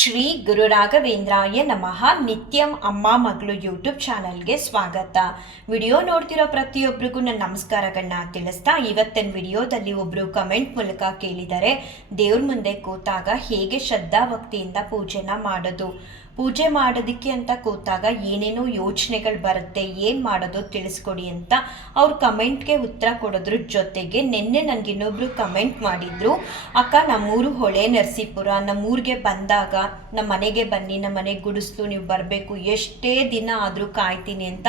ಶ್ರೀ ಗುರು ರಾಘವೇಂದ್ರಾಯ ನಮಃ. ನಿತ್ಯಂ ಅಮ್ಮ ಮಗಳು ಯೂಟ್ಯೂಬ್ ಚಾನಲ್ಗೆ ಸ್ವಾಗತ. ವಿಡಿಯೋ ನೋಡ್ತಿರೋ ಪ್ರತಿಯೊಬ್ಬರಿಗೂ ನನ್ನ ನಮಸ್ಕಾರಗಳನ್ನ ತಿಳಿಸ್ತಾ ಇವತ್ತಿನ ವಿಡಿಯೋದಲ್ಲಿ ಒಬ್ಬರು ಕಮೆಂಟ್ ಮೂಲಕ ಕೇಳಿದರೆ ದೇವ್ರ ಮುಂದೆ ಕೂತಾಗ ಹೇಗೆ ಶ್ರದ್ಧಾ ಭಕ್ತಿಯಿಂದ ಪೂಜೆನ ಮಾಡೋದು. ಪೂಜೆ ಮಾಡೋದಕ್ಕೆ ಅಂತ ಕೂತಾಗ ಏನೇನೋ ಯೋಚನೆಗಳು ಬರುತ್ತೆ, ಏನು ಮಾಡೋದು ತಿಳಿಸ್ಕೊಡಿ ಅಂತ ಅವ್ರು ಕಮೆಂಟ್ಗೆ ಉತ್ತರ ಕೊಡೋದ್ರ ಜೊತೆಗೆ ನಿನ್ನೆ ನನಗೆ ಇನ್ನೊಬ್ರು ಕಮೆಂಟ್ ಮಾಡಿದ್ರು, ಅಕ್ಕ, ನಮ್ಮೂರು ಹೊಳೆ ನರಸೀಪುರ, ನಮ್ಮೂರಿಗೆ ಬಂದಾಗ ನಮ್ಮ ಮನೆಗೆ ಬನ್ನಿ ನಮ್ಮ ಮನೆಗೆ ಗುಡಿಸ್ಲು, ನೀವು ಬರಬೇಕು, ಎಷ್ಟೇ ದಿನ ಆದರೂ ಕಾಯ್ತೀನಿ ಅಂತ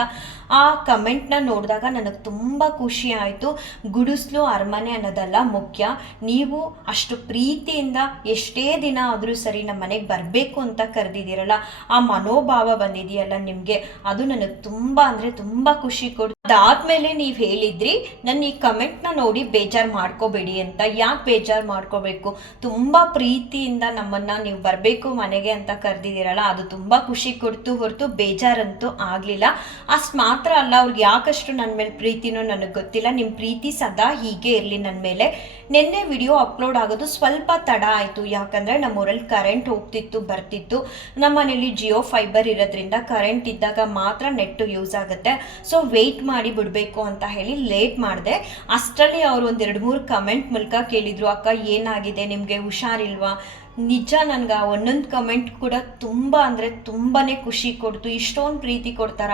ಆ ಕಮೆಂಟ್ನ ನೋಡಿದಾಗ ನನಗೆ ತುಂಬ ಖುಷಿ ಆಯಿತು. ಗುಡಿಸ್ಲು ಅರಮನೆ ಅನ್ನೋದಲ್ಲ ಮುಖ್ಯ. ನೀವು ಅಷ್ಟು ಪ್ರೀತಿಯಿಂದ ಎಷ್ಟೇ ದಿನ ಆದರೂ ಸರಿ ನಮ್ಮ ಮನೆಗೆ ಬರಬೇಕು ಅಂತ ಕರೆದಿದ್ದೀರಲ್ಲ ಆ ಮನೋಭಾವ ಬಂದಿದೆಯಲ್ಲ ನಿಮಗೆ? ಅದು ನನಗೆ ತುಂಬ ಅಂದರೆ ತುಂಬ ಖುಷಿ ಕೊಡು ಅದಾದ್ಮೇಲೆ ನೀವು ಹೇಳಿದ್ರಿ ನನ್ನ ಈ ಕಮೆಂಟ್ನ ನೋಡಿ ಬೇಜಾರು ಮಾಡ್ಕೋಬೇಡಿ ಅಂತ. ಯಾಕೆ ಬೇಜಾರು ಮಾಡ್ಕೋಬೇಕು? ತುಂಬ ಪ್ರೀತಿಯಿಂದ ನಮ್ಮನ್ನು ನೀವು ಬರಬೇಕು ಮನೆಗೆ ಅಂತ ಕರೆದಿದ್ದೀರಲ್ಲ, ಅದು ತುಂಬ ಖುಷಿ ಕೊಡ್ತು ಹೊರತು ಬೇಜಾರಂತೂ ಆಗಲಿಲ್ಲ. ಅಷ್ಟು ಮಾತ್ರ ಅಲ್ಲ, ಅವ್ರಿಗೆ ಯಾಕಷ್ಟು ನನ್ನ ಮೇಲೆ ಪ್ರೀತಿನೂ ನನಗೆ ಗೊತ್ತಿಲ್ಲ. ನಿಮ್ಮ ಪ್ರೀತಿ ಸದಾ ಹೀಗೆ ಇರಲಿ ನನ್ನ ಮೇಲೆ. ನಿನ್ನೆ ವಿಡಿಯೋ ಅಪ್ಲೋಡ್ ಆಗೋದು ಸ್ವಲ್ಪ ತಡ ಆಯಿತು. ಯಾಕಂದರೆ ನಮ್ಮೂರಲ್ಲಿ ಕರೆಂಟ್ ಹೋಗ್ತಿತ್ತು, ಬರ್ತಿತ್ತು. ನಮ್ಮ ಮನೇಲಿ ಜಿಯೋ ಫೈಬರ್ ಇರೋದ್ರಿಂದ ಕರೆಂಟ್ ಇದ್ದಾಗ ಮಾತ್ರ ನೆಟ್ಟು ಯೂಸ್ ಆಗುತ್ತೆ. ಸೊ ವೆಯ್ಟ್ ಮಾಡಿ ಬಿಡಬೇಕು ಅಂತ ಹೇಳಿ ಲೇಟ್ ಮಾಡಿದೆ. ಅಷ್ಟರಲ್ಲಿ ಅವರು ಒಂದೆರಡು ಮೂರು ಕಮೆಂಟ್ ಮೂಲಕ ಕೇಳಿದರು, ಅಕ್ಕ ಏನಾಗಿದೆ? ನಿಮಗೆ ಹುಷಾರಿಲ್ವಾ? ನಿಜ ನನಗೆ ಆ ಒಂದೊಂದು ಕಮೆಂಟ್ ಕೂಡ ತುಂಬ ಅಂದರೆ ತುಂಬಾ ಖುಷಿ ಕೊಡ್ತು. ಇಷ್ಟೊಂದು ಪ್ರೀತಿ ಕೊಡ್ತಾರ?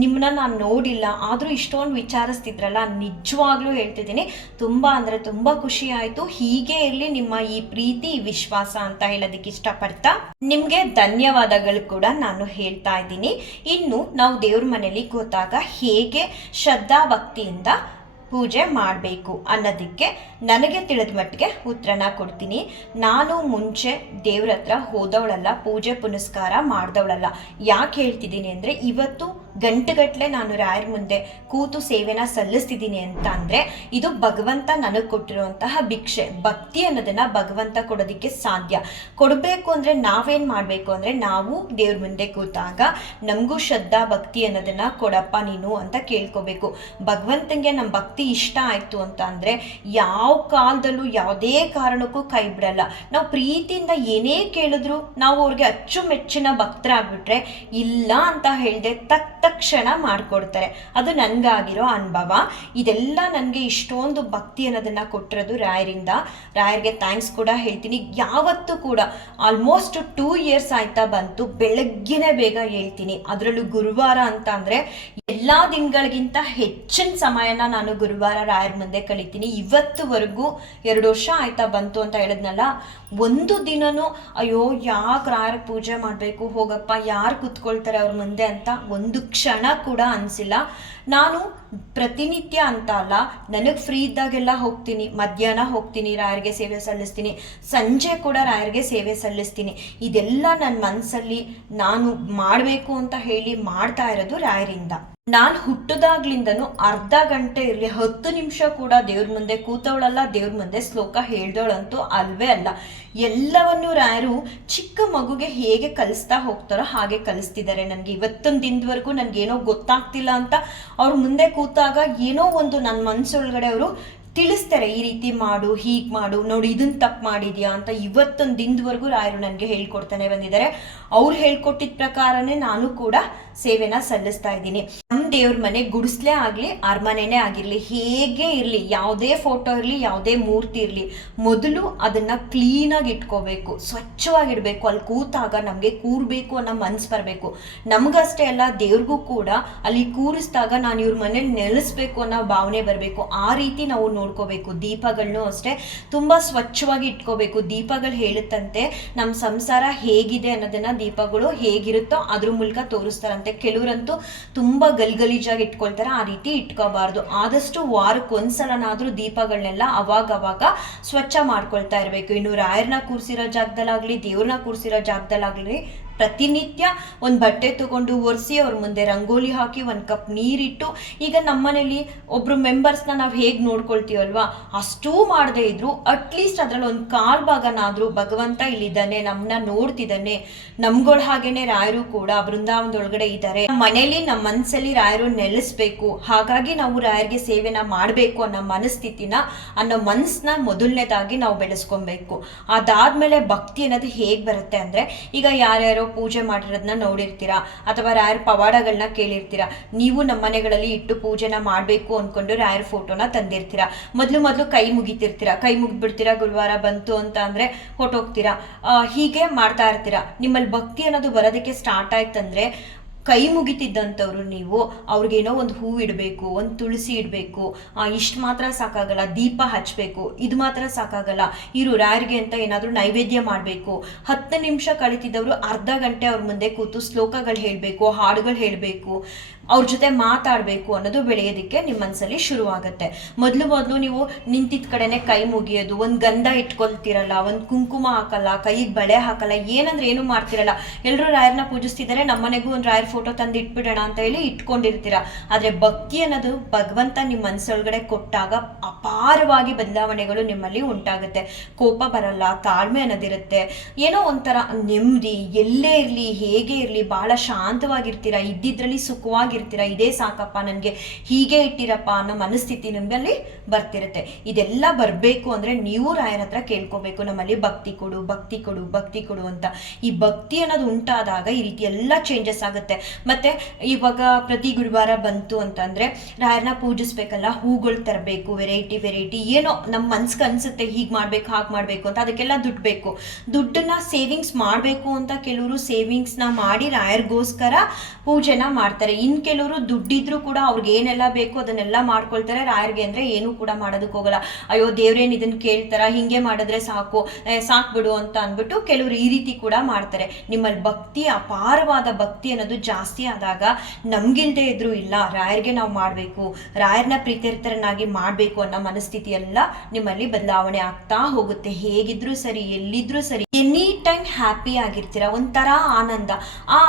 ನಿಮ್ಮನ್ನ ನಾನು ನೋಡಿಲ್ಲ. ಆದರೂ ಇಷ್ಟೊಂದು ವಿಚಾರಿಸ್ತಿದ್ರಲ್ಲ, ನಿಜವಾಗ್ಲೂ ಹೇಳ್ತಿದ್ದೀನಿ. ತುಂಬ ಅಂದರೆ ತುಂಬ ಖುಷಿ ಆಯಿತು. ಹೀಗೆ ಇರಲಿ ನಿಮ್ಮ ಈ ಪ್ರೀತಿ, ವಿಶ್ವಾಸ ಅಂತ ಹೇಳೋದಕ್ಕೆ ಇಷ್ಟಪಡ್ತಾ? ನಿಮಗೆ ಧನ್ಯವಾದಗಳು ಕೂಡ ನಾನು ಹೇಳ್ತಾ ಇದ್ದೀನಿ. ಇನ್ನು ನಾವು ದೇವ್ರ ಮನೇಲಿ ಕೂತಾಗ ಹೇಗೆ ಶ್ರದ್ಧಾ ಭಕ್ತಿಯಿಂದ ಪೂಜೆ ಮಾಡಬೇಕು ಅನ್ನೋದಕ್ಕೆ ನನಗೆ ತಿಳಿದ ಮಟ್ಟಿಗೆ ಉತ್ತರನ ಕೊಡ್ತೀನಿ. ನಾನು ಮುಂಚೆ ದೇವ್ರ ಹತ್ರ ಹೋದವಳಲ್ಲ, ಪೂಜೆ ಪುನಸ್ಕಾರ ಮಾಡಿದವಳಲ್ಲ. ಯಾಕೆ ಹೇಳ್ತಿದ್ದೀನಿ ಅಂದರೆ ಇವತ್ತು ಗಂಟೆಗಟ್ಟಲೆ ನಾನು ರಾಯರ ಮುಂದೆ ಕೂತು ಸೇವೆನ ಸಲ್ಲಿಸ್ತಿದ್ದೀನಿ ಅಂತ ಅಂದರೆ ಇದು ಭಗವಂತ ನನಗೆ ಕೊಟ್ಟಿರುವಂತಹ ಭಿಕ್ಷೆ. ಭಕ್ತಿ ಅನ್ನೋದನ್ನು ಭಗವಂತ ಕೊಡೋದಕ್ಕೆ ಸಾಧ್ಯ. ಕೊಡಬೇಕು ಅಂದರೆ ನಾವೇನು ಮಾಡಬೇಕು ಅಂದರೆ ನಾವು ದೇವ್ರ ಮುಂದೆ ಕೂತಾಗ ನಮಗೂ ಶ್ರದ್ಧಾ, ಭಕ್ತಿ ಅನ್ನೋದನ್ನು ಕೊಡಪ್ಪ ನೀನು ಅಂತ ಕೇಳ್ಕೋಬೇಕು. ಭಗವಂತನಿಗೆ ನಮ್ಮ ಭಕ್ತಿ ಇಷ್ಟ ಆಯಿತು ಅಂತ ಅಂದರೆ ಯಾವ ಕಾಲದಲ್ಲೂ ಯಾವುದೇ ಕಾರಣಕ್ಕೂ ಕೈ ಬಿಡಲ್ಲ. ನಾವು ಪ್ರೀತಿಯಿಂದ ಏನೇ ಕೇಳಿದ್ರು ನಾವು ಅವ್ರಿಗೆ ಅಚ್ಚುಮೆಚ್ಚಿನ ಭಕ್ತರಾಗ್ಬಿಟ್ರೆ ಇಲ್ಲ ಅಂತ ಹೇಳಿದೆ ತಕ್ಕ ತಕ್ಷಣ ಮಾಡಿಕೊಡ್ತಾರೆ. ಅದು ನನಗಾಗಿರೋ ಅನುಭವ. ಇದೆಲ್ಲ ನನಗೆ ಇಷ್ಟೊಂದು ಭಕ್ತಿ ಅನ್ನೋದನ್ನು ಕೊಟ್ಟಿರೋದು ರಾಯರಿಂದ. ರಾಯರ್ಗೆ ಥ್ಯಾಂಕ್ಸ್ ಕೂಡ ಹೇಳ್ತೀನಿ. ಯಾವತ್ತೂ ಕೂಡ ಆಲ್ಮೋಸ್ಟ್ ಟೂ ಇಯರ್ಸ್ ಆಯ್ತಾ ಬಂತು. ಬೆಳಗ್ಗೆನೇ ಬೇಗ ಹೇಳ್ತೀನಿ. ಅದರಲ್ಲೂ ಗುರುವಾರ ಅಂತ ಅಂದರೆ ಎಲ್ಲ ದಿನಗಳಿಗಿಂತ ಹೆಚ್ಚಿನ ಸಮಯನ ನಾನು ಗುರುವಾರ ರಾಯರ ಮುಂದೆ ಕಳಿತೀನಿ ಇವತ್ತುವರೆಗೂ ಎರಡು ವರ್ಷ ಆಯ್ತಾ ಬಂತು ಅಂತ ಹೇಳಿದ್ನಲ್ಲ. ಒಂದು ದಿನನೂ ಅಯ್ಯೋ ಯಾಕೆ ರಾಯರ ಪೂಜೆ ಮಾಡಬೇಕು? ಹೋಗಪ್ಪ, ಯಾರು ಕೂತ್ಕೊಳ್ತಾರೆ ಅವ್ರ ಮುಂದೆ ಅಂತ ಒಂದು ಕ್ಷಣ ಕೂಡ ಅನಿಸಿಲ್ಲ. ನಾನು ಪ್ರತಿನಿತ್ಯ ಅಂತ ಅಲ್ಲ, ನನಗೆ ಫ್ರೀ ಇದ್ದಾಗೆಲ್ಲ ಹೋಗ್ತೀನಿ. ಮಧ್ಯಾಹ್ನ ಹೋಗ್ತೀನಿ, ರಾಯರಿಗೆ ಸೇವೆ ಸಲ್ಲಿಸ್ತೀನಿ. ಸಂಜೆ ಕೂಡ ರಾಯರಿಗೆ ಸೇವೆ ಸಲ್ಲಿಸ್ತೀನಿ. ಇದೆಲ್ಲ ನನ್ನ ಮನಸ್ಸಲ್ಲಿ ನಾನು ಮಾಡಬೇಕು ಅಂತ ಹೇಳಿ ಮಾಡ್ತಾ ಇರೋದು ರಾಯರಿಂದ. ನಾನು ಹುಟ್ಟದಾಗ್ಲಿಂದನೂ ಅರ್ಧ ಗಂಟೆ ಇರಲಿ, ಹತ್ತು ನಿಮಿಷ ಕೂಡ ದೇವ್ರ ಮುಂದೆ ಕೂತವಳಲ್ಲ, ದೇವ್ರ ಮುಂದೆ ಶ್ಲೋಕ ಹೇಳ್ದವಳಂತೂ ಅಲ್ವೇ ಅಲ್ಲ. ಎಲ್ಲವನ್ನು ರಾಯರು ಚಿಕ್ಕ ಮಗುಗೆ ಹೇಗೆ ಕಲಿಸ್ತಾ ಹೋಗ್ತಾರೋ ಹಾಗೆ ಕಲಿಸ್ತಿದ್ದಾರೆ ನನಗೆ. ಇವತ್ತೊಂದು ದಿನದವರೆಗೂ ನನಗೇನೋ ಗೊತ್ತಾಗ್ತಿಲ್ಲ ಅಂತ ಅವ್ರ ಮುಂದೆ ಕೂತಾಗ ಏನೋ ಒಂದು ನನ್ನ ಮನಸ್ಸೊಳಗಡೆ ಅವರು ತಿಳಿಸ್ತಾರೆ, ಈ ರೀತಿ ಮಾಡು, ಹೀಗೆ ಮಾಡು, ನೋಡಿ ಇದನ್ನ ತಪ್ಪು ಮಾಡಿದ್ಯಾ ಅಂತ ಇವತ್ತೊಂದು ದಿನದವರೆಗೂ ರಾಯರು ನನಗೆ ಹೇಳ್ಕೊಡ್ತಾನೆ ಬಂದಿದ್ದಾರೆ. ಅವ್ರು ಹೇಳ್ಕೊಟ್ಟಿದ್ದ ಪ್ರಕಾರನೇ ನಾನು ಕೂಡ ಸೇವೆನ ಸಲ್ಲಿಸ್ತಾ ಇದ್ದೀನಿ. ನಮ್ಮ ದೇವ್ರ ಮನೆ ಗುಡಿಸ್ಲೇ ಆಗಲಿ, ಅರಮನೆನೇ ಆಗಿರಲಿ, ಹೇಗೆ ಇರಲಿ, ಯಾವುದೇ ಫೋಟೋ ಇರಲಿ, ಯಾವುದೇ ಮೂರ್ತಿ ಇರಲಿ, ಮೊದಲು ಅದನ್ನು ಕ್ಲೀನಾಗಿ ಇಟ್ಕೋಬೇಕು. ಸ್ವಚ್ಛವಾಗಿಡಬೇಕು, ಅಲ್ಲಿ ಕೂತಾಗ ನಮಗೆ ಕೂರಬೇಕು ಅನ್ನೋ ಮನ್ಸು ಬರಬೇಕು. ನಮಗಷ್ಟೇ ಅಲ್ಲ, ದೇವ್ರಿಗೂ ಕೂಡ ಅಲ್ಲಿ ಕೂರಿಸಿದಾಗ ನಾನು ಇವ್ರ ಮನೇಲಿ ನೆಲೆಸ್ಬೇಕು ಅನ್ನೋ ಭಾವನೆ ಬರಬೇಕು. ಆ ರೀತಿ ನಾವು ನೋಡ್ಕೋಬೇಕು. ದೀಪಗಳನ್ನೂ ಅಷ್ಟೇ ತುಂಬ ಸ್ವಚ್ಛವಾಗಿ ಇಟ್ಕೋಬೇಕು. ದೀಪಗಳು ಹೇಳುತ್ತಂತೆ ನಮ್ಮ ಸಂಸಾರ ಹೇಗಿದೆ ಅನ್ನೋದನ್ನು ದೀಪಗಳು ಹೇಗಿರುತ್ತೋ ಅದ್ರ ಮೂಲಕ ತೋರಿಸ್ತಾರಂತೆ. ಕೆಲವರಂತೂ ತುಂಬಾ ಗಲ್ಗಲೀಜಾಗಿ ಇಟ್ಕೊಳ್ತಾರೆ. ಆ ರೀತಿ ಇಟ್ಕೋಬಾರ್ದು. ಆದಷ್ಟು ವಾರಕ್ಕೊಂದ್ಸಲನಾದ್ರೂ ದೀಪಗಳನ್ನೆಲ್ಲ ಅವಾಗ ಅವಾಗ ಸ್ವಚ್ಛ ಮಾಡ್ಕೊಳ್ತಾ ಇರಬೇಕು. ಇನ್ನು ರಾಯರ್ನ ಕೂರಿಸಿರೋ ಜಾಗದಲ್ಲಾಗ್ಲಿ, ದೇವ್ರನ್ನ ಕೂರಿಸಿರೋ ಜಾಗದಲ್ಲಾಗಲಿ ಪ್ರತಿನಿತ್ಯ ಒಂದು ಬಟ್ಟೆ ತಗೊಂಡು ಒರೆಸಿ ಅವ್ರ ಮುಂದೆ ರಂಗೋಲಿ ಹಾಕಿ ಒಂದು ಕಪ್ ನೀರಿಟ್ಟು, ಈಗ ನಮ್ಮನೇಲಿ ಒಬ್ರು ಮೆಂಬರ್ಸ್ನ ನಾವು ಹೇಗೆ ನೋಡ್ಕೊಳ್ತೀವಲ್ವಾ? ಅಷ್ಟೂ ಮಾಡದೇ ಇದ್ರು. ಅಟ್ಲೀಸ್ಟ್ ಅದರಲ್ಲಿ ಒಂದು ಕಾಲ್ ಭಾಗನಾದರೂ ಭಗವಂತ ಇಲ್ಲಿದ್ದಾನೆ ನಮ್ಮನ್ನ ನೋಡ್ತಿದ್ದಾನೆ. ನಮ್ಗಳ ಹಾಗೇನೆ ರಾಯರು ಕೂಡ ಬೃಂದಾವನದೊಳಗಡೆ ಇದ್ದಾರೆ ಮನೇಲಿ ನಮ್ಮ ಮನಸ್ಸಲ್ಲಿ ರಾಯರು ನೆಲೆಸ್ಬೇಕು. ಹಾಗಾಗಿ ನಾವು ರಾಯರಿಗೆ ಸೇವೆನ ಮಾಡಬೇಕು ಅನ್ನೋ ಮನಸ್ಥಿತಿನ, ಅನ್ನೋ ಮನಸ್ಸನ್ನ ಮೊದಲನೇದಾಗಿ ನಾವು ಬೆಳೆಸ್ಕೊಬೇಕು. ಅದಾದ್ಮೇಲೆ ಭಕ್ತಿ ಅನ್ನೋದು ಹೇಗೆ ಬರುತ್ತೆ ಅಂದರೆ, ಈಗ ಯಾರ್ಯಾರೋ ಪೂಜೆ ಮಾಡಿರೋದನ್ನ ನೋಡಿರ್ತೀರಾ? ಅಥವಾ ರಾಯರ ಪವಾಡಗಳನ್ನ ಕೇಳಿರ್ತೀರ? ನೀವು ನಮ್ಮ ಮನೆಗಳಲ್ಲಿ ಇಟ್ಟು ಪೂಜೆನ ಮಾಡಬೇಕು ಅಂದ್ಕೊಂಡು ರಾಯರ ಫೋಟೋನ ತಂದಿರ್ತೀರ? ಮೊದಲು ಮೊದಲು ಕೈ ಮುಗಿತಿರ್ತೀರ? ಕೈ ಮುಗಿದ್ಬಿಡ್ತೀರಾ ಗುರುವಾರ ಬಂತು ಅಂತ ಅಂದ್ರೆ ಹೊಟ್ಟೋಗ್ತೀರಾ ಹೀಗೆ ಮಾಡ್ತಾ ಇರ್ತೀರ? ನಿಮ್ಮಲ್ಲಿ ಭಕ್ತಿ ಅನ್ನೋದು ಬರೋದಕ್ಕೆ ಸ್ಟಾರ್ಟ್ ಆಯ್ತಂದ್ರೆ ಕೈ ಮುಗಿತಿದ್ದಂಥವ್ರು ನೀವು, ಅವ್ರಿಗೇನೋ ಒಂದು ಹೂವು ಇಡಬೇಕು, ಒಂದು ತುಳಸಿ ಇಡಬೇಕು ಇಷ್ಟು ಮಾತ್ರ ಸಾಕಾಗಲ್ಲ, ದೀಪ ಹಚ್ಚಬೇಕು ಇದು ಮಾತ್ರ ಸಾಕಾಗಲ್ಲ. ಇರು ರಾಯರಿಗೆ ಅಂತ ಏನಾದರೂ ನೈವೇದ್ಯ ಮಾಡಬೇಕು. ಹತ್ತು ನಿಮಿಷ ಕಳಿತಿದ್ದವರು ಅರ್ಧ ಗಂಟೆ ಅವ್ರ ಮುಂದೆ ಕೂತು ಶ್ಲೋಕಗಳು ಹೇಳಬೇಕು, ಹಾಡುಗಳು ಹೇಳಬೇಕು. ಅವ್ರ ಜೊತೆ ಮಾತಾಡಬೇಕು ಅನ್ನೋದು ಬೆಳೆಯೋದಕ್ಕೆ ನಿಮ್ಮ ಮನಸ್ಸಲ್ಲಿ ಶುರುವಾಗುತ್ತೆ. ಮೊದಲು ಮೊದಲು ನೀವು ನಿಂತಿದ್ದ ಕಡೆನೆ ಕೈ ಮುಗಿಯೋದು, ಒಂದು ಗಂಧ ಇಟ್ಕೊಳ್ತಿರಲ್ಲ, ಒಂದು ಕುಂಕುಮ ಹಾಕಲ್ಲ, ಕೈಗೆ ಬಳೆ ಹಾಕಲ್ಲ, ಏನಂದ್ರೆ ಏನು ಮಾಡ್ತಿರಲ್ಲ. ಎಲ್ಲರೂ ರಾಯರ್ನ ಪೂಜಿಸ್ತಿದ್ದಾರೆ ನಮ್ಮನೆಗೂ ಒಂದು ರಾಯರ್ ಫೋಟೋ ತಂದು ಇಟ್ಬಿಡೋಣ ಅಂತ ಹೇಳಿ ಇಟ್ಕೊಂಡಿರ್ತೀರ. ಆದರೆ ಭಕ್ತಿ ಅನ್ನೋದು ಭಗವಂತ ನಿಮ್ಮ ಮನಸ್ಸೊಳಗಡೆ ಕೊಟ್ಟಾಗ ಅಪಾರವಾಗಿ ಬದಲಾವಣೆಗಳು ನಿಮ್ಮಲ್ಲಿ ಉಂಟಾಗುತ್ತೆ. ಕೋಪ ಬರಲ್ಲ, ತಾಳ್ಮೆ ಅನ್ನೋದಿರುತ್ತೆ. ಏನೋ ಒಂಥರ ನೆಮ್ಮದಿ ಎಲ್ಲೇ ಇರಲಿ, ಹೇಗೆ ಇರಲಿ ಬಹಳ ಶಾಂತವಾಗಿರ್ತೀರ. ಇದ್ದಿದ್ರಲ್ಲಿ ಸುಖವಾಗಿರ್ತೀರ ಇದೇ ಸಾಕಪ್ಪ, ನನಗೆ ಹೀಗೆ ಇಟ್ಟಿರಪ್ಪ ಅನ್ನೋ ಮನಸ್ಥಿತಿ ನಿಮ್ಮಲ್ಲಿ ಬರ್ತಿರುತ್ತೆ. ಇದೆಲ್ಲ ಬರಬೇಕು ಅಂದರೆ ನೀವು ರಾಯರ ಹತ್ರ ಕೇಳ್ಕೋಬೇಕು, ನಮ್ಮಲ್ಲಿ ಭಕ್ತಿ ಕೊಡು ಭಕ್ತಿ ಕೊಡು ಭಕ್ತಿ ಕೊಡು ಅಂತ. ಈ ಭಕ್ತಿ ಅನ್ನೋದು ಉಂಟಾದಾಗ ಈ ರೀತಿ ಎಲ್ಲ ಚೇಂಜಸ್ ಆಗುತ್ತೆ. ಮತ್ತೆ ಇವಾಗ ಪ್ರತಿ ಗುರುವಾರ ಬಂತು ಅಂತಂದ್ರೆ ರಾಯರನ್ನ ಪೂಜಿಸ್ಬೇಕಲ್ಲ, ಹೂಗಳು ತರಬೇಕು ವೆರೈಟಿ ವೆರೈಟಿ ಏನೋ ನಮ್ಮ ಮನ್ಸ್ಗೆ ಅನ್ಸುತ್ತೆ, ಹೀಗೆ ಮಾಡ್ಬೇಕು, ಹಾಗೆ ಮಾಡಬೇಕು ಅಂತ, ಅದಕ್ಕೆಲ್ಲ ದುಡ್ಡು ಬೇಕು. ದುಡ್ಡನ್ನ ಸೇವಿಂಗ್ಸ್ ಮಾಡಬೇಕು ಅಂತ ಕೆಲವರು ಸೇವಿಂಗ್ಸ್ನ ಮಾಡಿ ರಾಯರ್ಗೋಸ್ಕರ ಪೂಜೆನ ಮಾಡ್ತಾರೆ. ಇನ್ನು ಕೆಲವರು ದುಡ್ಡಿದ್ರು ಕೂಡ ಅವ್ರಿಗೆ ಏನೆಲ್ಲ ಬೇಕು ಅದನ್ನೆಲ್ಲ ಮಾಡ್ಕೊಳ್ತಾರೆ. ರಾಯರ್ಗೆ ಅಂದ್ರೆ ಏನೂ ಕೂಡ ಮಾಡೋದಕ್ಕೆ ಹೋಗಲ್ಲ. ಅಯ್ಯೋ, ದೇವ್ರೇನು ಇದನ್ನ ಕೇಳ್ತಾರ? ಹಿಂಗೆ ಮಾಡಿದ್ರೆ ಸಾಕು. ಸಾಕು ಬಿಡು ಅಂತ ಅಂದ್ಬಿಟ್ಟು ಕೆಲವರು ಈ ರೀತಿ ಕೂಡ ಮಾಡ್ತಾರೆ. ನಿಮ್ಮಲ್ಲಿ ಭಕ್ತಿ, ಅಪಾರವಾದ ಭಕ್ತಿ ಅನ್ನೋದು ಜಾಸ್ತಿ ಆದಾಗ ನಮ್ಗಿಲ್ದೇ ಇದ್ರೂ ಇಲ್ಲ. ರಾಯರ್ಗೆ ನಾವು ಮಾಡಬೇಕು. ರಾಯರ್ನ ಪ್ರೀತಿರ್ತರನಾಗಿ ಮಾಡಬೇಕು ಅನ್ನೋ ಮನಸ್ಥಿತಿ ಎಲ್ಲ ನಿಮ್ಮಲ್ಲಿ ಬದಲಾವಣೆ ಆಗ್ತಾ ಹೋಗುತ್ತೆ. ಹೇಗಿದ್ರೂ ಸರಿ, ಎಲ್ಲಿದ್ರು ಸರಿ, ಎನಿ ಟೈಮ್ ಹ್ಯಾಪಿ ಆಗಿರ್ತೀರ. ಒಂಥರ ಆನಂದ. ಆ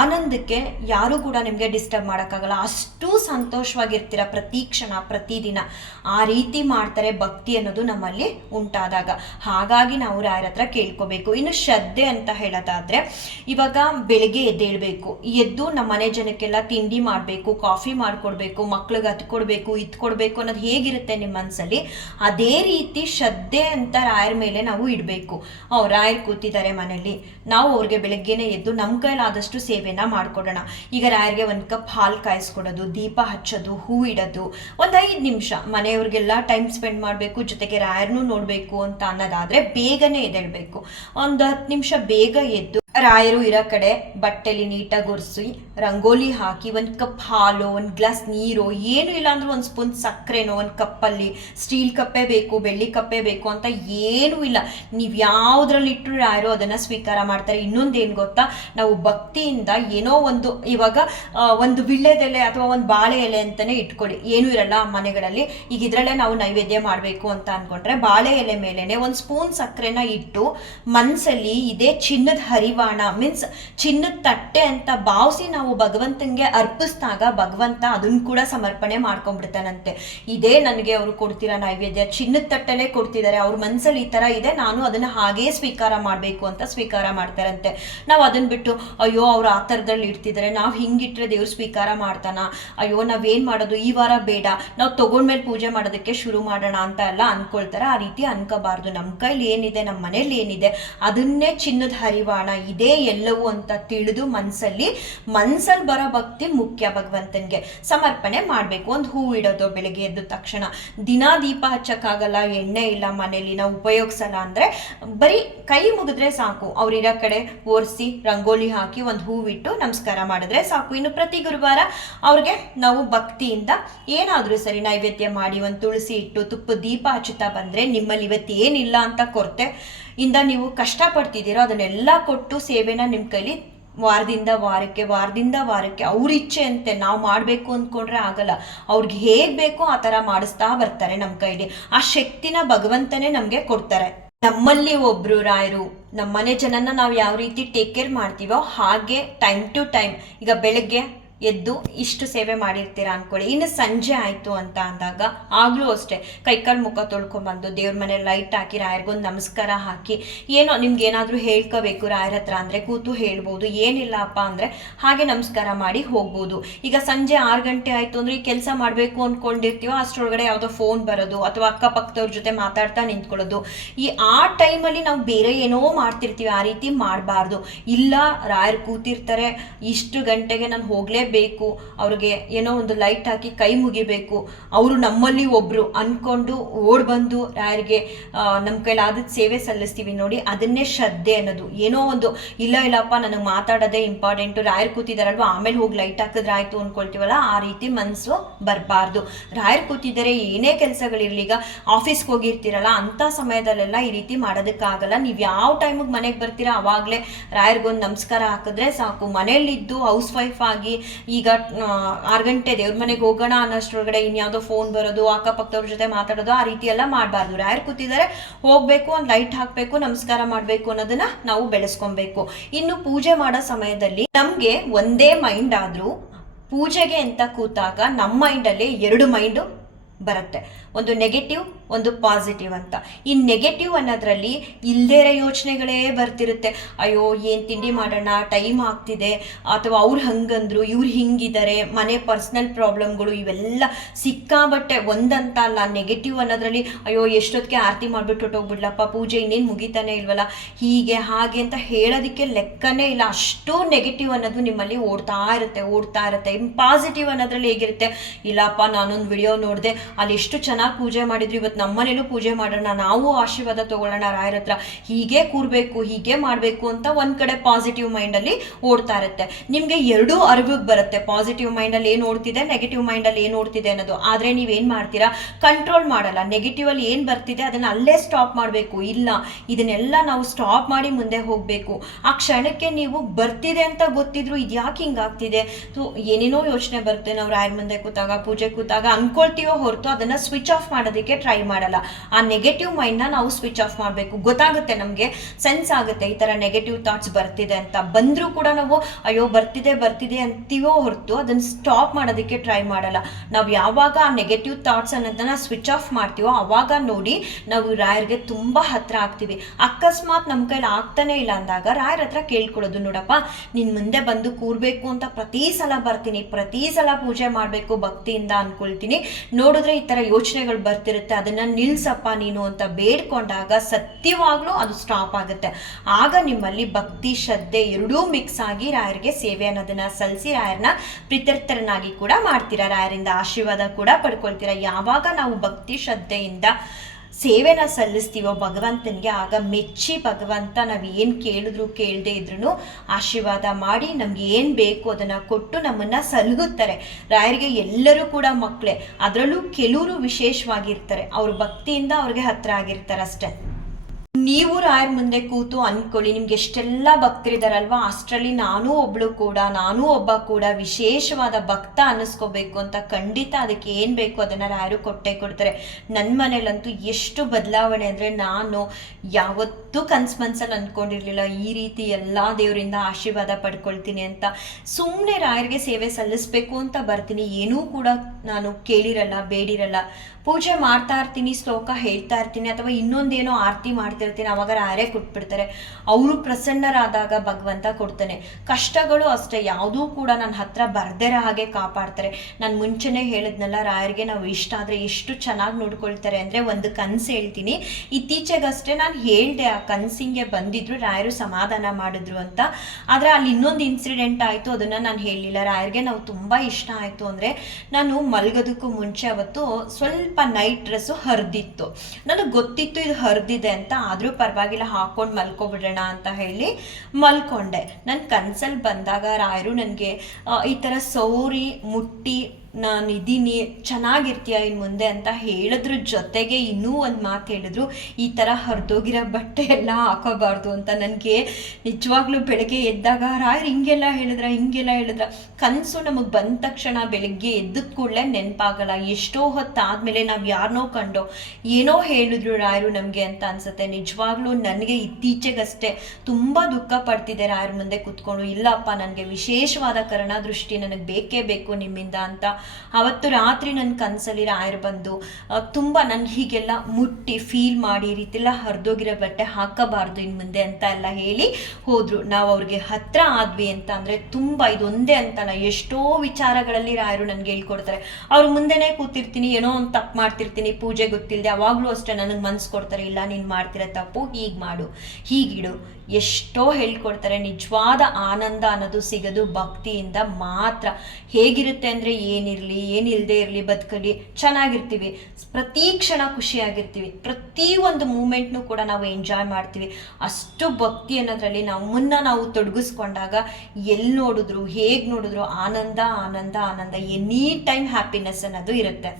ಆನಂದಕ್ಕೆ ಯಾರು ಕೂಡ ನಿಮಗೆ ಡಿಸ್ಟರ್ಬ್ ಮಾಡೋಕ್ಕಾಗಲ್ಲ. ಅಷ್ಟು ಸಂತೋಷವಾಗಿರ್ತೀರ ಪ್ರತಿ ಕ್ಷಣ ಪ್ರತಿದಿನ ಆ ರೀತಿ ಮಾಡ್ತಾರೆ ಭಕ್ತಿ ಅನ್ನೋದು ನಮ್ಮಲ್ಲಿ ಉಂಟಾದಾಗ. ಹಾಗಾಗಿ ನಾವು ರಾಯರ ಹತ್ರ ಕೇಳ್ಕೋಬೇಕು. ಇನ್ನು ಶ್ರದ್ಧೆ ಅಂತ ಹೇಳೋದಾದ್ರೆ, ಇವಾಗ ಬೆಳಿಗ್ಗೆ ಎದ್ದೇಳಬೇಕು ಎದ್ದು ನಮ್ಮ ಮನೆ ಜನಕ್ಕೆಲ್ಲ ತಿಂಡಿ ಮಾಡಬೇಕು, ಕಾಫಿ ಮಾಡಿಕೊಡ್ಬೇಕು, ಮಕ್ಳಿಗೆ ಅದು ಕೊಡಬೇಕು, ಇದು ಕೊಡಬೇಕು ಅನ್ನೋದು ಹೇಗಿರುತ್ತೆ ನಿಮ್ಮ ಮನಸ್ಸಲ್ಲಿ ಅದೇ ರೀತಿ ಶ್ರದ್ಧೆ ಅಂತ ರಾಯರ ಮೇಲೆ ನಾವು ಇಡಬೇಕು. ಅವ್ರು ರಾಯರ್ ಕೂತಿದ್ದಾರೆ ಮನೇಲಿ ನಾವು ಅವ್ರಿಗೆ ಬೆಳಗ್ಗೆನೆ ಎದ್ದು ನಮ್ಮ ಕೈಲಾದಷ್ಟು ಸೇವೆನ ಮಾಡ್ಕೊಡೋಣ. ಈಗ ರಾಯರ್ಗೆ ಒಂದು ಕಪ್ ಹಾಲು ಕಾಯಿಸ್ಕೊಡೋದು, ದೀಪ ಹಚ್ಚೋದು, ಹೂ ಇಡೋದು, ಒಂದು ಐದು ನಿಮಿಷ ಮನೆಯವ್ರಿಗೆಲ್ಲ ಟೈಮ್ ಸ್ಪೆಂಡ್ ಮಾಡಬೇಕು, ಜೊತೆಗೆ ರಾಯರ್ನೂ ನೋಡಬೇಕು ಅಂತ ಅನ್ನೋದಾದರೆ ಬೇಗನೆ ಎದ್ದೇಳಬೇಕು. ಒಂದು ಹತ್ತು ನಿಮಿಷ ಬೇಗ ಎದ್ದು ರಾಯರು ಇರೋ ಕಡೆ ಬಟ್ಟೆಲಿ ನೀಟಾಗಿ ಒರೆಸಿ ರಂಗೋಲಿ ಹಾಕಿ, ಒಂದು ಕಪ್ ಹಾಲು, ಒಂದು ಗ್ಲಾಸ್ ನೀರು, ಏನು ಇಲ್ಲ ಅಂದ್ರೆ ಒಂದು ಸ್ಪೂನ್ ಸಕ್ಕರೆನೋ, ಒಂದು ಕಪ್ಪಲ್ಲಿ, ಸ್ಟೀಲ್ ಕಪ್ಪೇ ಬೇಕು, ಬೆಳ್ಳಿ ಕಪ್ಪೇ ಬೇಕು ಅಂತ ಏನೂ ಇಲ್ಲ. ನೀವು ಯಾವುದ್ರಲ್ಲಿ ಇಟ್ಟರು ರಾಯರು ಅದನ್ನು ಸ್ವೀಕಾರ ಮಾಡ್ತಾರೆ. ಇನ್ನೊಂದು ಏನು ಗೊತ್ತಾ? ನಾವು ಭಕ್ತಿಯಿಂದ ಏನೋ ಒಂದು, ಇವಾಗ ಒಂದು ವಿಳ್ಳೆದೆಲೆ ಅಥವಾ ಒಂದು ಬಾಳೆ ಎಲೆ ಅಂತಲೇ ಇಟ್ಕೊಳ್ಳಿ. ಏನೂ ಇರಲ್ಲ ಮನೆಗಳಲ್ಲಿ. ಈಗ ಇದರಲ್ಲೇ ನಾವು ನೈವೇದ್ಯ ಮಾಡಬೇಕು ಅಂತ ಅಂದ್ಕೊಂಡ್ರೆ ಬಾಳೆ ಎಲೆ ಮೇಲೇ ಒಂದು ಸ್ಪೂನ್ ಸಕ್ಕರೆನ ಇಟ್ಟು ಮನಸ್ಸಲ್ಲಿ ಇದೇ ಚಿನ್ನದ ಹರಿವಾಣ ಮೀನ್ಸ್ ಚಿನ್ನದ ತಟ್ಟೆ ಅಂತ ಭಾವಿಸಿ ನಾವು ಭಗವಂತನಿಗೆ ಅರ್ಪಿಸಿದಾಗ ಭಗವಂತ ಅದನ್ನ ಕೂಡ ಸಮರ್ಪಣೆ ಮಾಡ್ಕೊಂಡ್ಬಿಡ್ತಾನಂತೆ. ಇದೇ ನನಗೆ ಅವರು ಕೊಡ್ತೀರಾ ನೈವೇದ್ಯ? ಚಿನ್ನದ ತಟ್ಟೆಲೇ ಕೊಡ್ತಿದ್ದಾರೆ ಅವ್ರ ಮನಸ್ಸಲ್ಲಿ ಈ ಥರ ಇದೆ. ನಾನು ಅದನ್ನು ಹಾಗೇ ಸ್ವೀಕಾರ ಮಾಡಬೇಕು ಅಂತ ಸ್ವೀಕಾರ ಮಾಡ್ತಾರಂತೆ. ನಾವು ಅದನ್ ಬಿಟ್ಟು, ಅಯ್ಯೋ, ಅವ್ರು ಆ ಥರದಲ್ಲಿ ಇಡ್ತಿದ್ದಾರೆ ನಾವು ಹಿಂಗಿಟ್ರೆ ದೇವ್ರು ಸ್ವೀಕಾರ ಮಾಡ್ತಾನ. ಅಯ್ಯೋ, ನಾವೇನು ಮಾಡೋದು? ಈ ವಾರ ಬೇಡ. ನಾವು ತಗೊಂಡ್ಮೇಲೆ ಪೂಜೆ ಮಾಡೋದಕ್ಕೆ ಶುರು ಮಾಡೋಣ ಅಂತ ಎಲ್ಲ ಅನ್ಕೊಳ್ತಾರೆ. ಆ ರೀತಿ ಅನ್ಕೋಬಾರ್ದು. ನಮ್ಮ ಕೈಲಿ ಏನಿದೆ ನಮ್ಮ ಮನೇಲಿ ಏನಿದೆ, ಅದನ್ನೇ ಚಿನ್ನದ ಹರಿವಾಣ. ಇದೇ ಎಲ್ಲವೂ ಅಂತ ತಿಳಿದು ಮನಸ್ಸಲ್ಲಿ ಮನಸ್ಸಲ್ಲಿ ಬರೋ ಭಕ್ತಿ ಮುಖ್ಯ ಭಗವಂತನಿಗೆ. ಸಮರ್ಪಣೆ ಮಾಡಬೇಕು. ಒಂದು ಹೂ ಇಡೋದು ಬೆಳಿಗ್ಗೆ ಎದ್ದ ತಕ್ಷಣ. ದಿನ ದೀಪ ಹಚ್ಚಕ್ಕಾಗಲ್ಲ, ಎಣ್ಣೆ ಇಲ್ಲ, ಮನೇಲಿ ನಾವು ಉಪಯೋಗಿಸಲ್ಲ ಅಂದರೆ ಬರೀ ಕೈ ಮುಗಿದ್ರೆ ಸಾಕು. ಅವರಿರೋ ಕಡೆ ಓರಿಸಿ ರಂಗೋಲಿ ಹಾಕಿ ಒಂದು ಹೂವಿಟ್ಟು ನಮಸ್ಕಾರ ಮಾಡಿದ್ರೆ ಸಾಕು. ಇನ್ನು ಪ್ರತಿ ಗುರುವಾರ ಅವ್ರಿಗೆ ನಾವು ಭಕ್ತಿಯಿಂದ ಏನಾದರೂ ಸರಿ ನೈವೇದ್ಯ ಮಾಡಿ, ಒಂದು ತುಳಸಿ ಇಟ್ಟು ತುಪ್ಪ ದೀಪ ಹಚ್ಚುತ್ತಾ ಬಂದರೆ ನಿಮ್ಮಲ್ಲಿ ಇವತ್ತು ಏನಿಲ್ಲ ಅಂತ ಕೊರತೆ. ಇಂದ ನೀವು ಕಷ್ಟಪಡ್ತಿದ್ದೀರೋ ಅದನ್ನೆಲ್ಲ ಕೊಟ್ಟು ಸೇವೆನ ನಿಮ್ಮ ಕೈಲಿ ವಾರದಿಂದ ವಾರಕ್ಕೆ ವಾರದಿಂದ ವಾರಕ್ಕೆ ಅವ್ರ ಇಚ್ಛೆ ಅಂತೆ ನಾವು ಮಾಡಬೇಕು ಅಂದ್ಕೊಂಡ್ರೆ ಆಗಲ್ಲ. ಅವ್ರಿಗೆ ಹೇಗೆ ಬೇಕೋ ಆ ಥರ ಮಾಡಿಸ್ತಾ ಬರ್ತಾರೆ ನಮ್ಮ ಕೈಲಿ. ಆ ಶಕ್ತಿನ ಭಗವಂತನೇ ನಮಗೆ ಕೊಡ್ತಾರೆ. ನಮ್ಮಲ್ಲಿ ಒಬ್ರು ರಾಯರು, ನಮ್ಮನೆ ಜನನ ನಾವು ಯಾವ ರೀತಿ ಟೇಕ್ ಕೇರ್ ಮಾಡ್ತೀವೋ ಹಾಗೆ ಟೈಮ್ ಟು ಟೈಮ್ ಈಗ ಬೆಳಗ್ಗೆ ಎದ್ದು ಇಷ್ಟು ಸೇವೆ ಮಾಡಿರ್ತೀರಾ ಅನ್ಕೊಳ್ಳಿ. ಇನ್ನು ಸಂಜೆ ಆಯಿತು ಅಂತ ಅಂದಾಗ ಆಗಲೂ ಅಷ್ಟೇ ಕೈಕಾಲು ಮುಖ ತೊಳ್ಕೊಂಬಂದು ದೇವ್ರ ಮನೆ ಲೈಟ್ ಹಾಕಿ, ರಾಯರ್ಗೊಂದು ನಮಸ್ಕಾರ ಹಾಕಿ, ಏನೋ ನಿಮ್ಗೆ ಏನಾದರೂ ಹೇಳ್ಕೋಬೇಕು ರಾಯರ ಹತ್ರ ಅಂದರೆ ಕೂತು ಹೇಳ್ಬೋದು. ಏನಿಲ್ಲಪ್ಪ ಅಂದರೆ ಹಾಗೆ ನಮಸ್ಕಾರ ಮಾಡಿ ಹೋಗ್ಬೋದು. ಈಗ ಸಂಜೆ ಆರು ಗಂಟೆ ಆಯಿತು ಅಂದರೆ ಈ ಕೆಲಸ ಮಾಡಬೇಕು ಅಂದ್ಕೊಂಡಿರ್ತೀವೋ ಅಷ್ಟರೊಳಗಡೆ ಯಾವುದೋ ಫೋನ್ ಬರೋದು ಅಥವಾ ಅಕ್ಕಪಕ್ಕದವ್ರ ಜೊತೆ ಮಾತಾಡ್ತಾ ನಿಂತ್ಕೊಳ್ಳೋದು. ಈ ಆ ಟೈಮಲ್ಲಿ ನಾವು ಬೇರೆ ಏನೋ ಮಾಡ್ತಿರ್ತೀವಿ, ಆ ರೀತಿ ಮಾಡಬಾರ್ದು. ಇಲ್ಲ, ರಾಯರು ಕೂತಿರ್ತಾರೆ, ಇಷ್ಟು ಗಂಟೆಗೆ ನಾನು ಹೋಗಲೇಬೇಕು ಅವ್ರಿಗೆ ಏನೋ ಒಂದು ಲೈಟ್ ಹಾಕಿ ಕೈ ಮುಗಿಬೇಕು. ಅವರು ನಮ್ಮಲ್ಲಿ ಒಬ್ರು ಅನ್ಕೊಂಡು ಓಡ್ ಬಂದು ಯಾರಿಗೆ ನಮ್ಮ ಕೈಲಾದ ಸೇವೆ ಸಲ್ಲಿಸ್ತೀವಿ ನೋಡಿ, ಅದನ್ನೇ ಶ್ರದ್ಧೆ ಅನ್ನೋದು. ಏನೋ ಒಂದು, ಇಲ್ಲ, ಇಲ್ಲಪ್ಪ, ನನಗೆ ಮಾತಾಡೋದೇ ಇಂಪಾರ್ಟೆಂಟು ರಾಯರ್ ಕೂತಿದಾರಲ್ವ, ಆಮೇಲೆ ಹೋಗಿ ಲೈಟ್ ಹಾಕಿದ್ರೆ ಆಯ್ತು ಅನ್ಕೊಳ್ತೀವಲ್ಲ, ಆ ರೀತಿ ಮನಸ್ಸು ಬರಬಾರ್ದು. ರಾಯರ್ ಕೂತಿದ್ದಾರೆ ಏನೇ ಕೆಲಸಗಳಿರಲಿ, ಈಗ ಆಫೀಸ್ಗೆ ಹೋಗಿರ್ತೀರಲ್ಲ ಅಂಥ ಸಮಯದಲ್ಲೆಲ್ಲ ಈ ರೀತಿ ಮಾಡೋದಕ್ಕಾಗಲ್ಲ. ನೀವು ಯಾವ ಟೈಮಿಗೆ ಮನೆಗೆ ಬರ್ತೀರಾ, ಅವಾಗಲೇ ರಾಯರ್ಗೊಂದು ನಮಸ್ಕಾರ ಹಾಕಿದ್ರೆ ಸಾಕು. ಮನೆಯಲ್ಲಿದ್ದು ಹೌಸ್ ವೈಫ್ ಆಗಿ ಈಗ ಆರು ಗಂಟೆ ದೇವ್ರ ಮನೆಗೆ ಹೋಗೋಣ ಅನ್ನೋಷ್ಟ್ರೊಳಗಡೆ ಇನ್ಯಾವುದೋ ಫೋನ್ ಬರೋದು, ಅಕ್ಕಪಕ್ಕದವ್ರ ಜೊತೆ ಮಾತಾಡೋದು, ಆ ರೀತಿ ಎಲ್ಲ ಮಾಡಬಾರ್ದು. ಯಾರು ಕೂತಿದ್ದಾರೆ ಹೋಗಬೇಕು, ಒಂದು ಲೈಟ್ ಹಾಕಬೇಕು, ನಮಸ್ಕಾರ ಮಾಡಬೇಕು ಅನ್ನೋದನ್ನ ನಾವು ಬೆಳೆಸ್ಕೊಬೇಕು. ಇನ್ನು ಪೂಜೆ ಮಾಡೋ ಸಮಯದಲ್ಲಿ ನಮಗೆ ಒಂದೇ ಮೈಂಡ್ ಆದರೂ, ಪೂಜೆಗೆ ಅಂತ ಕೂತಾಗ ನಮ್ಮ ಮೈಂಡಲ್ಲಿ ಎರಡು ಮೈಂಡು ಬರುತ್ತೆ. ಒಂದು ನೆಗೆಟಿವ್ ಒಂದು ಪಾಸಿಟಿವ್ ಅಂತ. ಈ ನೆಗೆಟಿವ್ ಅನ್ನೋದ್ರಲ್ಲಿ ಇಲ್ಲದೇ ಇರೋ ಯೋಚನೆಗಳೇ ಬರ್ತಿರುತ್ತೆ. ಅಯ್ಯೋ, ಏನು ತಿಂಡಿ ಮಾಡೋಣ? ಟೈಮ್ ಆಗ್ತಿದೆ. ಅಥವಾ ಅವ್ರು ಹಂಗಂದ್ರು, ಇವ್ರು ಹಿಂಗಿದ್ದಾರೆ ಮನೆ ಪರ್ಸ್ನಲ್ ಪ್ರಾಬ್ಲಮ್ಗಳು ಇವೆಲ್ಲ ಸಿಕ್ಕಾಬಟ್ಟೆ ಒಂದಂತ ಅಲ್ಲ. ನೆಗೆಟಿವ್ ಅನ್ನೋದ್ರಲ್ಲಿ ಅಯ್ಯೋ, ಎಷ್ಟೊತ್ತಿಗೆ ಆರತಿ ಮಾಡಿಬಿಟ್ಟು ಹೊಟ್ಟೋಗ್ಬಿಡ್ಲಪ್ಪ ಪೂಜೆ ಇನ್ನೇನು ಮುಗಿತಾನೆ ಇಲ್ವಲ್ಲ? ಹೀಗೆ, ಹಾಗೆ ಅಂತ ಹೇಳೋದಕ್ಕೆ ಲೆಕ್ಕನೇ ಇಲ್ಲ. ಅಷ್ಟು ನೆಗೆಟಿವ್ ಅನ್ನೋದು ನಿಮ್ಮಲ್ಲಿ ಓಡ್ತಾ ಇರುತ್ತೆ ಓಡ್ತಾ ಇರುತ್ತೆ. ಪಾಸಿಟಿವ್ ಅನ್ನೋದ್ರಲ್ಲಿ ಹೇಗಿರುತ್ತೆ? ಇಲ್ಲಪ್ಪ, ನಾನೊಂದು ವಿಡಿಯೋ ನೋಡಿದೆ. ಅಲ್ಲಿ ಎಷ್ಟು ಚೆನ್ನಾಗಿ ಪೂಜೆ ಮಾಡಿದ್ರು ಇವತ್ತು ನಮ್ಮನೇಲೂ ಪೂಜೆ ಮಾಡೋಣ, ನಾವು ಆಶೀರ್ವಾದ ತಗೊಳ್ಳೋಣ, ರಾಯರ ಹತ್ರ ಹೀಗೆ ಕೂರಬೇಕು, ಹೀಗೆ ಮಾಡಬೇಕು ಅಂತ ಒಂದು ಕಡೆ ಪಾಸಿಟಿವ್ ಮೈಂಡಲ್ಲಿ ಓಡ್ತಾ ಇರುತ್ತೆ. ನಿಮಗೆ ಎರಡೂ ಅರಿವಿಗೆ ಬರುತ್ತೆ ಪಾಸಿಟಿವ್ ಮೈಂಡಲ್ಲಿ ಏನು ಓಡ್ತಿದೆ ನೆಗೆಟಿವ್ ಮೈಂಡಲ್ಲಿ ಏನು ಓಡ್ತಿದೆ ಅನ್ನೋದು. ಆದರೆ ನೀವೇನು ಮಾಡ್ತೀರಾ? ಕಂಟ್ರೋಲ್ ಮಾಡಲ್ಲ. ನೆಗೆಟಿವ್ ಅಲ್ಲಿ ಏನು ಬರ್ತಿದೆ, ಅದನ್ನು ಅಲ್ಲೇ ಸ್ಟಾಪ್ ಮಾಡಬೇಕು. ಇಲ್ಲ, ಇದನ್ನೆಲ್ಲ ನಾವು ಸ್ಟಾಪ್ ಮಾಡಿ ಮುಂದೆ ಹೋಗಬೇಕು. ಆ ಕ್ಷಣಕ್ಕೆ ನೀವು ಬರ್ತಿದೆ ಅಂತ ಗೊತ್ತಿದ್ರು ಇದು ಯಾಕೆ ಹಿಂಗಾಗ್ತಿದೆ ಸೊ, ಏನೇನೋ ಯೋಚನೆ ಬರುತ್ತೆ. ನಾವು ರಾಯರ ಮುಂದೆ ಕೂತಾಗ, ಪೂಜೆ ಕೂತಾಗ, ಅನ್ಕೊಳ್ತೀವೋ ಹೊರತು ಅದನ್ನು ಸ್ವಿಚ್ ಆಫ್ ಮಾಡೋದಕ್ಕೆ ಟ್ರೈ ಮಾಡಲ್ಲ. ಆ ನೆಗೆಟಿವ್ ಮೈಂಡ್ನ ನಾವು ಸ್ವಿಚ್ ಆಫ್ ಮಾಡಬೇಕು. ಗೊತ್ತಾಗುತ್ತೆ ನಮಗೆ ಸೆನ್ಸ್ ಆಗುತ್ತೆ ಈ ಥರ ನೆಗೆಟಿವ್ ಥಾಟ್ಸ್ ಬರ್ತಿದೆ ಅಂತ. ಬಂದರೂ ಕೂಡ ನಾವು, ಅಯ್ಯೋ, ಬರ್ತಿದೆ ಬರ್ತಿದೆ ಅಂತೀವೋ ಹೊರತು ಅದನ್ನು ಸ್ಟಾಪ್ ಮಾಡೋದಕ್ಕೆ ಟ್ರೈ ಮಾಡಲ್ಲ. ನಾವು ಯಾವಾಗ ಆ ನೆಗೆಟಿವ್ ಥಾಟ್ಸ್ ಅನ್ನೋದನ್ನ ಸ್ವಿಚ್ ಆಫ್ ಮಾಡ್ತೀವೋ ಅವಾಗ ನೋಡಿ ನಾವು ರಾಯರ್ಗೆ ತುಂಬ ಹತ್ರ ಆಗ್ತೀವಿ. ಅಕಸ್ಮಾತ್ ನಮ್ಮ ಕೈಲಿ ಆಗ್ತಾನೆ ಇಲ್ಲ ಅಂದಾಗ ರಾಯರ ಹತ್ರ ಕೇಳ್ಕೊಳ್ಳೋದು, ನೋಡಪ್ಪ ನಿನ್ನ ಮುಂದೆ ಬಂದು ಕೂರ್ಬೇಕು ಅಂತ ಪ್ರತಿ ಸಲ ಬರ್ತೀನಿ, ಪ್ರತಿ ಸಲ ಪೂಜೆ ಮಾಡಬೇಕು ಭಕ್ತಿಯಿಂದ ಅನ್ಕೊಳ್ತೀನಿ. ನೋಡಿದ್ರೆ ಈ ಥರ ಯೋಚನೆಗಳು ಬರ್ತಿರುತ್ತೆ, ಅದನ್ನ ನಿಲ್ಸಪ್ಪ ನೀನು ಅಂತ ಬೇಡ್ಕೊಂಡಾಗ ಸತ್ಯವಾಗ್ಲೂ ಅದು ಸ್ಟಾಪ್ ಆಗುತ್ತೆ. ಆಗ ನಿಮ್ಮಲ್ಲಿ ಭಕ್ತಿ, ಶ್ರದ್ಧೆ ಎರಡೂ ಮಿಕ್ಸ್ ಆಗಿ ರಾಯರಿಗೆ ಸೇವೆ ಅನ್ನೋದನ್ನ ಸಲ್ಲಿಸಿ ರಾಯರನ್ನ ಪ್ರೀತ್ಯರ್ಥರನ್ನಾಗಿ ಕೂಡ ಮಾಡ್ತೀರಾ. ರಾಯರಿಂದ ಆಶೀರ್ವಾದ ಕೂಡ ಪಡ್ಕೊಳ್ತೀರಾ. ಯಾವಾಗ ನಾವು ಭಕ್ತಿ, ಶ್ರದ್ಧೆಯಿಂದ ಸೇವೆನ ಸಲ್ಲಿಸ್ತೀವೋ ಭಗವಂತನಿಗೆ, ಆಗ ಮೆಚ್ಚಿ ಭಗವಂತ ನಾವು ಏನು ಕೇಳಿದ್ರು ಕೇಳದೆ ಇದ್ರೂ ಆಶೀರ್ವಾದ ಮಾಡಿ ನಮ್ಗೆ ಏನು ಬೇಕು ಅದನ್ನು ಕೊಟ್ಟು ನಮ್ಮನ್ನು ಸಲಹುತ್ತಾರೆ ರಾಯರಿಗೆ ಎಲ್ಲರೂ ಕೂಡ ಮಕ್ಕಳೇ ಅದರಲ್ಲೂ ಕೆಲವರು ವಿಶೇಷವಾಗಿರ್ತಾರೆ. ಅವ್ರ ಭಕ್ತಿಯಿಂದ ಅವ್ರಿಗೆ ಹತ್ತಿರ ಆಗಿರ್ತಾರೆ ಅಷ್ಟೇ ನೀವು ರಾಯರ್ ಮುಂದೆ ಕೂತು ಅನ್ಕೊಳ್ಳಿ, ನಿಮ್ಗೆ ಎಷ್ಟೆಲ್ಲ ಭಕ್ತರಿದಾರಲ್ವಾ ಅಷ್ಟರಲ್ಲಿ ನಾನು ಒಬ್ಳು ಕೂಡ, ನಾನು ಒಬ್ಬ ಕೂಡ ವಿಶೇಷವಾದ ಭಕ್ತ ಅನ್ನಿಸ್ಕೋಬೇಕು ಅಂತ ಖಂಡಿತ ಅದಕ್ಕೆ ಏನು ಬೇಕು ಅದನ್ನು ರಾಯರು ಕೊಟ್ಟೆ ಕೊಡ್ತಾರೆ. ನನ್ನ ಮನೇಲಂತೂ ಎಷ್ಟು ಬದಲಾವಣೆ ಅಂದರೆ ನಾನು ಯಾವತ್ತೂ ಕನ್ಸ್ ಮನ್ಸಲ್ಲಿ ಅನ್ಕೊಂಡಿರ್ಲಿಲ್ಲ, ಈ ರೀತಿ ಎಲ್ಲ ದೇವರಿಂದ ಆಶೀರ್ವಾದ ಪಡ್ಕೊಳ್ತೀನಿ ಅಂತ. ಸುಮ್ಮನೆ ರಾಯರಿಗೆ ಸೇವೆ ಸಲ್ಲಿಸ್ಬೇಕು ಅಂತ ಬರ್ತೀನಿ, ಏನೂ ಕೂಡ ನಾನು ಕೇಳಿರಲ್ಲ, ಬೇಡಿರಲ್ಲ. ಪೂಜೆ ಮಾಡ್ತಾ ಇರ್ತೀನಿ, ಶ್ಲೋಕ ಹೇಳ್ತಾ ಇರ್ತೀನಿ, ಅಥವಾ ಇನ್ನೊಂದೇನೋ ಆರತಿ ಮಾಡ್ತಿರ್ತೀನಿ. ಅವಾಗ ಯಾರೇ ಕೊಟ್ಬಿಡ್ತಾರೆ. ಅವರು ಪ್ರಸನ್ನರಾದಾಗ ಭಗವಂತ ಕೊಡ್ತಾನೆ. ಕಷ್ಟಗಳು ಅಷ್ಟೇ, ಯಾವುದೂ ಕೂಡ ನನ್ನ ಹತ್ರ ಬರ್ದಿರೋ ಹಾಗೆ ಕಾಪಾಡ್ತಾರೆ. ನಾನು ಮುಂಚೆನೇ ಹೇಳಿದ್ನಲ್ಲ, ರಾಯರಿಗೆ ನಾವು ಇಷ್ಟ ಆದರೆ ಎಷ್ಟು ಚೆನ್ನಾಗಿ ನೋಡ್ಕೊಳ್ತಾರೆ ಅಂದರೆ ಒಂದು ಕನಸು ಹೇಳ್ತೀನಿ. ಇತ್ತೀಚೆಗಷ್ಟೇ ನಾನು ಹೇಳಿದೆ, ಆ ಕನಸಿಂಗೆ ಬಂದಿದ್ರು, ರಾಯರು ಸಮಾಧಾನ ಮಾಡಿದ್ರು ಅಂತ. ಆದರೆ ಅಲ್ಲಿ ಇನ್ನೊಂದು ಇನ್ಸಿಡೆಂಟ್ ಆಯಿತು, ಅದನ್ನು ನಾನು ಹೇಳಲಿಲ್ಲ. ರಾಯರಿಗೆ ನಾವು ತುಂಬ ಇಷ್ಟ ಆಯಿತು ಅಂದರೆ ನಾನು ಮಲಗೋದಕ್ಕೂ ಮುಂಚೆ ಅವತ್ತು ಸ್ವಲ್ಪ ನೈಟ್ ಡ್ರೆಸ್ಸು ಹರಿದಿತ್ತು. ನನಗೆ ಗೊತ್ತಿತ್ತು ಇದು ಹರಿದಿದೆ ಅಂತ ಆದರೂ ಪರವಾಗಿಲ್ಲ, ಹಾಕೊಂಡು ಮಲ್ಕೊಬಿಡೋಣ ಅಂತ ಹೇಳಿ ಮಲ್ಕೊಂಡೆ. ನನ್ನ ಕನ್ಸಲ್ಲಿ ಬಂದಾಗ ರಾಯರು ನನಗೆ ಈ ಥರ ಸೌರಿ, ಮುಟ್ಟಿ ನಾನು ಇದ್ದೀನಿ ಚೆನ್ನಾಗಿರ್ತೀಯ ಇನ್ನು ಮುಂದೆ ಅಂತ ಹೇಳಿದ್ರ. ಜೊತೆಗೆ ಇನ್ನೂ ಒಂದು ಮಾತು ಹೇಳಿದ್ರು, ಈ ಥರ ಹರಿದೋಗಿರೋ ಬಟ್ಟೆ ಎಲ್ಲ ಹಾಕೋಬಾರ್ದು ಅಂತ ನನಗೆ ನಿಜವಾಗ್ಲೂ ಬೆಳಗ್ಗೆ ಎದ್ದಾಗ, ರಾಯರು ಹಿಂಗೆಲ್ಲ ಹೇಳಿದ್ರ ಹಿಂಗೆಲ್ಲ ಹೇಳಿದ್ರ. ಕನಸು ನಮಗೆ ಬಂದ ತಕ್ಷಣ ಬೆಳಗ್ಗೆ ಎದ್ದದ ಕೂಡಲೇ ನೆನಪಾಗಲ್ಲ. ಎಷ್ಟೋ ಹೊತ್ತಾದಮೇಲೆ ನಾವು ಯಾರನ್ನೋ ಕಂಡೋ, ಏನೋ ಹೇಳಿದ್ರು ರಾಯರು ನಮಗೆ ಅಂತ ಅನ್ಸುತ್ತೆ. ನಿಜವಾಗ್ಲೂ ನನಗೆ ಇತ್ತೀಚೆಗಷ್ಟೇ ತುಂಬ ದುಃಖ ಪಡ್ತಿದ್ದೆ ರಾಯರ ಮುಂದೆ ಕೂತ್ಕೊಂಡು. ಇಲ್ಲಪ್ಪ, ನನಗೆ ವಿಶೇಷವಾದ ಕರುಣಾದೃಷ್ಟಿ, ನನಗೆ ಬೇಕೇ ಬೇಕು ನಿಮ್ಮಿಂದ ಅಂತ ಅವತ್ತು ರಾತ್ರಿ ನನ್ನ ಕನಸಲ್ಲಿ ರಾಯರು ಬಂದು ತುಂಬ ನನ್ಗೆ ಹೀಗೆಲ್ಲ ಮುಟ್ಟಿ ಫೀಲ್ ಮಾಡಿ ಈ ರೀತಿಯೆಲ್ಲ ಹರಿದೋಗಿರೋ ಬಟ್ಟೆ ಹಾಕಬಾರ್ದು ಇನ್ನು ಮುಂದೆ ಅಂತ ಎಲ್ಲ ಹೇಳಿ ಹೋದರು. ನಾವು ಅವ್ರಿಗೆ ಹತ್ರ ಆದ್ವಿ ಅಂತ ಅಂದರೆ ತುಂಬ ಇದೊಂದೇ ಅಂತಲ್ಲ, ಎಷ್ಟೋ ವಿಚಾರಗಳಲ್ಲಿ ರಾಯರು ನನಗೆ ಹೇಳ್ಕೊಡ್ತಾರೆ. ಅವ್ರ ಮುಂದೆನೇ ಕೂತಿರ್ತೀನಿ, ಏನೋ ಒಂದು ತಪ್ಪು ಮಾಡ್ತಿರ್ತೀನಿ, ಪೂಜೆ ಗೊತ್ತಿಲ್ಲದೆ ಅವಾಗಲೂ ಅಷ್ಟೇ ನನಗೆ ಮನ್ಸು ಕೊಡ್ತಾರೆ, ಇಲ್ಲ, ನೀನು ಮಾಡ್ತಿರೋ ತಪ್ಪು, ಹೀಗೆ ಮಾಡು, ಹೀಗಿಡು ಎಷ್ಟೋ ಹೇಳ್ಕೊಡ್ತಾರೆ, ನಿಜವಾದ ಆನಂದ ಅನ್ನೋದು ಸಿಗೋದು ಭಕ್ತಿಯಿಂದ ಮಾತ್ರ. ಹೇಗಿರುತ್ತೆ ಅಂದರೆ ಏನಿರಲಿ ಏನಿಲ್ಲದೆ ಇರಲಿ, ಬದುಕಲಿ, ಚೆನ್ನಾಗಿರ್ತೀವಿ. ಪ್ರತಿ ಕ್ಷಣ ಖುಷಿಯಾಗಿರ್ತೀವಿ. ಪ್ರತಿ ಒಂದು ಮೂಮೆಂಟ್ನು ಕೂಡ ನಾವು ಎಂಜಾಯ್ ಮಾಡ್ತೀವಿ. ಅಷ್ಟು ಭಕ್ತಿ ಅನ್ನೋದ್ರಲ್ಲಿ ನಾವು ಮುನ್ನ ನಾವು ತೊಡಗಿಸ್ಕೊಂಡಾಗ ಎಲ್ಲಿ ನೋಡಿದ್ರು, ಹೇಗೆ ನೋಡಿದ್ರು, ಆನಂದ ಆನಂದ ಆನಂದ, ಎನಿ ಟೈಮ್ ಹ್ಯಾಪಿನೆಸ್ ಅನ್ನೋದು ಇರುತ್ತೆ.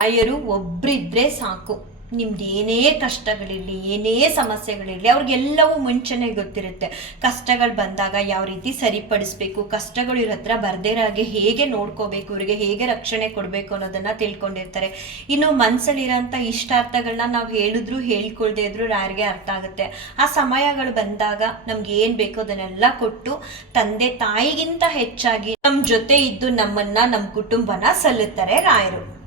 ಅಯ್ಯರು ಒಬ್ರಿದ್ರೆ ಸಾಕು. ನಿಮ್ದು ಏನೇ ಕಷ್ಟಗಳಿರಲಿ, ಏನೇ ಸಮಸ್ಯೆಗಳಿರಲಿ, ಅವ್ರಿಗೆಲ್ಲವೂ ಮುಂಚೆನೆ ಗೊತ್ತಿರುತ್ತೆ. ಕಷ್ಟಗಳು ಬಂದಾಗ ಯಾವ ರೀತಿ ಸರಿಪಡಿಸ್ಬೇಕು, ಕಷ್ಟಗಳು ಇವ್ರ ಹತ್ರ ಬರ್ದೇ ಇರೋ ಹಾಗೆ ಹೇಗೆ ನೋಡ್ಕೋಬೇಕು, ಇವ್ರಿಗೆ ಹೇಗೆ ರಕ್ಷಣೆ ಕೊಡಬೇಕು ಅನ್ನೋದನ್ನ ತಿಳ್ಕೊಂಡಿರ್ತಾರೆ. ಇನ್ನು ಮನಸ್ಸಲ್ಲಿರೋಂಥ ಇಷ್ಟಾರ್ಥಗಳನ್ನ ನಾವು ಹೇಳಿದ್ರು ಹೇಳ್ಕೊಳ್ದೇ ಇದ್ರು ಯಾರಿಗೆ ಅರ್ಥ ಆಗುತ್ತೆ. ಆ ಸಮಯಗಳು ಬಂದಾಗ ನಮ್ಗೆ ಏನ್ ಬೇಕೋ ಅದನ್ನೆಲ್ಲ ಕೊಟ್ಟು ತಂದೆ ತಾಯಿಗಿಂತ ಹೆಚ್ಚಾಗಿ ನಮ್ಮ ಜೊತೆ ಇದ್ದು ನಮ್ಮನ್ನ ನಮ್ಮ ಕುಟುಂಬನ ಸಲ್ಲುತ್ತಾರೆ ರಾಯರು.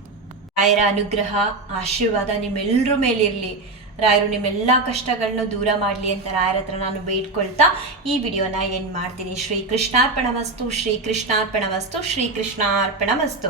ರಾಯರ ಅನುಗ್ರಹ, ಆಶೀರ್ವಾದ ನಿಮ್ಮೆಲ್ಲರ ಮೇಲಿರಲಿ ರಾಯರು ನಿಮ್ಮೆಲ್ಲ ಕಷ್ಟಗಳನ್ನು ದೂರ ಮಾಡಲಿ ಅಂತ ರಾಯರ ಹತ್ರ ನಾನು ಬೇಡ್ಕೊಳ್ತಾ ಈ ವಿಡಿಯೋನ ಏನು ಮಾಡ್ತೀನಿ. ಶ್ರೀ ಕೃಷ್ಣಾರ್ಪಣ ವಸ್ತು ಶ್ರೀ ಕೃಷ್ಣಾರ್ಪಣ ವಸ್ತು ಶ್ರೀ ಕೃಷ್ಣಾರ್ಪಣ ವಸ್ತು